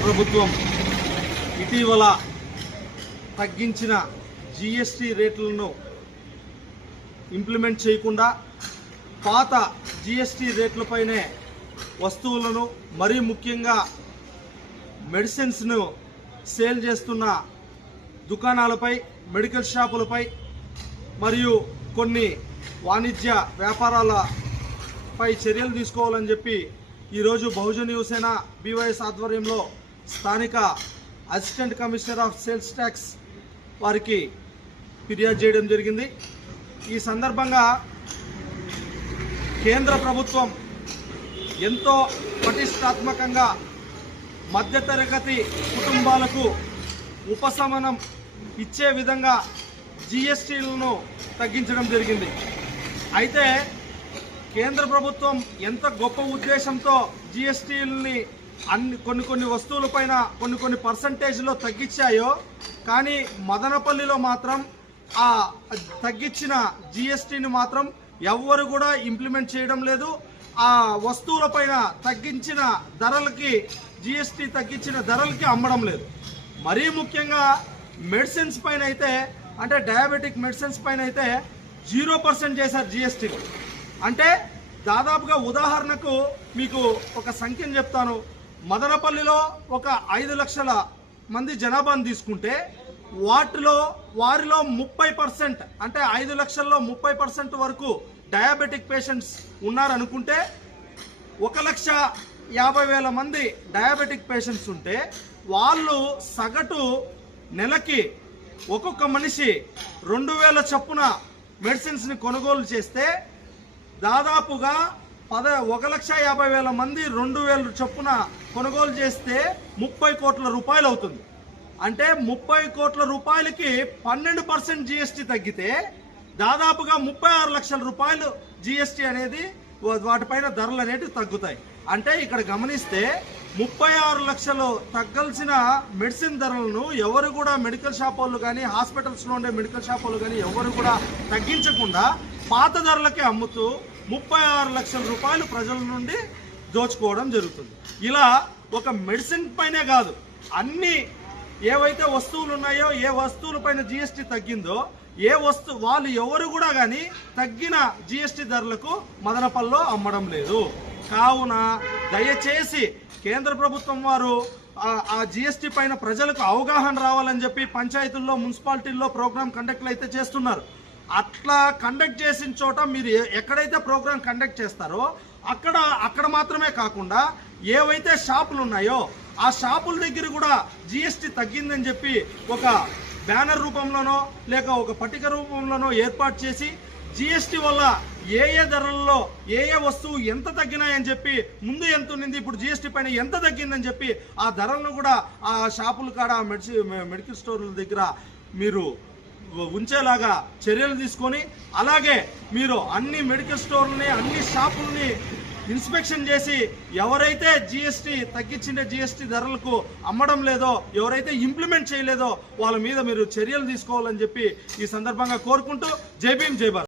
ప్రభుత్వం ఇటీవల తగ్గించిన జిఎస్టి రేట్లను ఇంప్లిమెంట్ చేయకుండా పాత జిఎస్టి రేట్లపైనే వస్తువులను మరీ ముఖ్యంగా మెడిసిన్స్ను సేల్ చేస్తున్న దుకాణాలపై మెడికల్ షాపులపై మరియు కొన్ని వాణిజ్య వ్యాపారాలపై చర్యలు తీసుకోవాలని చెప్పి ఈరోజు బహుజన్ యువసేన బీవైఎస్ ఆధ్వర్యంలో స్థానిక assistant commissioner of sales tax వారికి ఫిర్యాదు చేయడం జరిగింది. ఈ సందర్భంగా కేంద్ర ప్రభుత్వం ఎంతో పటిష్టాత్మకంగా మధ్యతరగతి కుటుంబాలకు ఉపశమనం ఇచ్చే విధంగా జిఎస్టీలను తగ్గించడం జరిగింది. అయితే కేంద్ర ప్రభుత్వం ఎంత గొప్ప ఉద్దేశంతో జిఎస్టీలని అన్ని కొన్ని కొన్ని వస్తువులపైన కొన్ని కొన్ని పర్సంటేజ్లో తగ్గించాయో కానీ మదనపల్లిలో మాత్రం ఆ తగ్గించిన జిఎస్టీని మాత్రం ఎవ్వరు కూడా ఇంప్లిమెంట్ చేయడం లేదు. ఆ వస్తువులపైన తగ్గించిన ధరలకి జిఎస్టీ తగ్గించిన ధరలకి అమ్మడం లేదు. మరీ ముఖ్యంగా మెడిసిన్స్ పైన అయితే అంటే డయాబెటిక్ మెడిసిన్స్ పైన అయితే జీరో పర్సెంట్ చేశారు జిఎస్టీ. అంటే దాదాపుగా ఉదాహరణకు మీకు ఒక సంఖ్యను చెప్తాను. మదనపల్లిలో ఒక ఐదు లక్షల మంది జనాభాను తీసుకుంటే వాటిలో వారిలో ముప్పై పర్సెంట్ అంటే ఐదు లక్షల్లో ముప్పై పర్సెంట్ వరకు డయాబెటిక్ పేషెంట్స్ ఉన్నారనుకుంటే ఒక లక్ష యాభై వేల మంది డయాబెటిక్ పేషెంట్స్ ఉంటే వాళ్ళు సగటు నెలకి ఒక్కొక్క మనిషి రెండు వేల చొప్పున మెడిసిన్స్ని కొనుగోలు చేస్తే దాదాపుగా పద ఒక లక్ష యాభై వేల మంది రెండు వేల చొప్పున కొనుగోలు చేస్తే ముప్పై కోట్ల రూపాయలు అవుతుంది. అంటే ముప్పై కోట్ల రూపాయలకి పన్నెండు పర్సెంట్ జిఎస్టీ తగ్గితే దాదాపుగా ముప్పై ఆరు లక్షల రూపాయలు జిఎస్టీ అనేది వాటిపైన ధరలు అనేటివి తగ్గుతాయి. అంటే ఇక్కడ గమనిస్తే ముప్పై ఆరు లక్షలు తగ్గాల్సిన మెడిసిన్ ధరలను ఎవరు కూడా మెడికల్ షాప్ వాళ్ళు కానీ హాస్పిటల్స్లో ఉండే మెడికల్ షాప్ వాళ్ళు కానీ ఎవరు కూడా తగ్గించకుండా పాత ధరలకే అమ్ముతూ ముప్పై ఆరు లక్షల రూపాయలు ప్రజల నుండి దోచుకోవడం జరుగుతుంది. ఇలా ఒక మెడిసిన్ పైనే కాదు అన్ని ఏవైతే వస్తువులు ఉన్నాయో ఏ వస్తువులపైన జిఎస్టీ తగ్గిందో ఏ వస్తు వాళ్ళు ఎవరు కూడా కానీ తగ్గిన జిఎస్టీ ధరలకు మదనపల్లిలో అమ్మడం లేదు. కావున దయచేసి కేంద్ర ప్రభుత్వం వారు ఆ- ఆ జిఎస్టీ పైన ప్రజలకు అవగాహన రావాలని చెప్పి పంచాయతీల్లో మున్సిపాలిటీల్లో ప్రోగ్రామ్ కండక్ట్లు అయితే చేస్తున్నారు. అట్లా కండక్ట్ చేసిన చోట మీరు ఎక్కడైతే ప్రోగ్రామ్ కండక్ట్ చేస్తారో అక్కడ అక్కడ మాత్రమే కాకుండా ఏవైతే షాపులు ఉన్నాయో ఆ షాపుల దగ్గర కూడా జిఎస్టీ తగ్గిందని చెప్పి ఒక బ్యానర్ రూపంలోనో లేక ఒక పట్టిక రూపంలోనో ఏర్పాటు చేసి జిఎస్టీ వల్ల ఏ ఏ ధరల్లో ఏ ఏ వస్తువు ఎంత తగ్గినాయని చెప్పి ముందు ఎంత ఉన్నింది ఇప్పుడు జిఎస్టీ పైన ఎంత తగ్గిందని చెప్పి ఆ ధరలను కూడా ఆ షాపుల కాడ మెడిసి మెడికల్ స్టోర్ల దగ్గర మీరు ఉంచేలాగా చర్యలు తీసుకొని అలాగే మీరు అన్ని మెడికల్ స్టోర్లని అన్ని షాపుల్ని ఇన్స్పెక్షన్ చేసి ఎవరైతే జిఎస్టీ తగ్గించిన జిఎస్టీ ధరలకు అమ్మడం లేదో ఎవరైతే ఇంప్లిమెంట్ చేయలేదో వాళ్ళ మీద మీరు చర్యలు తీసుకోవాలని చెప్పి ఈ సందర్భంగా కోరుకుంటూ జై భీమ్ జై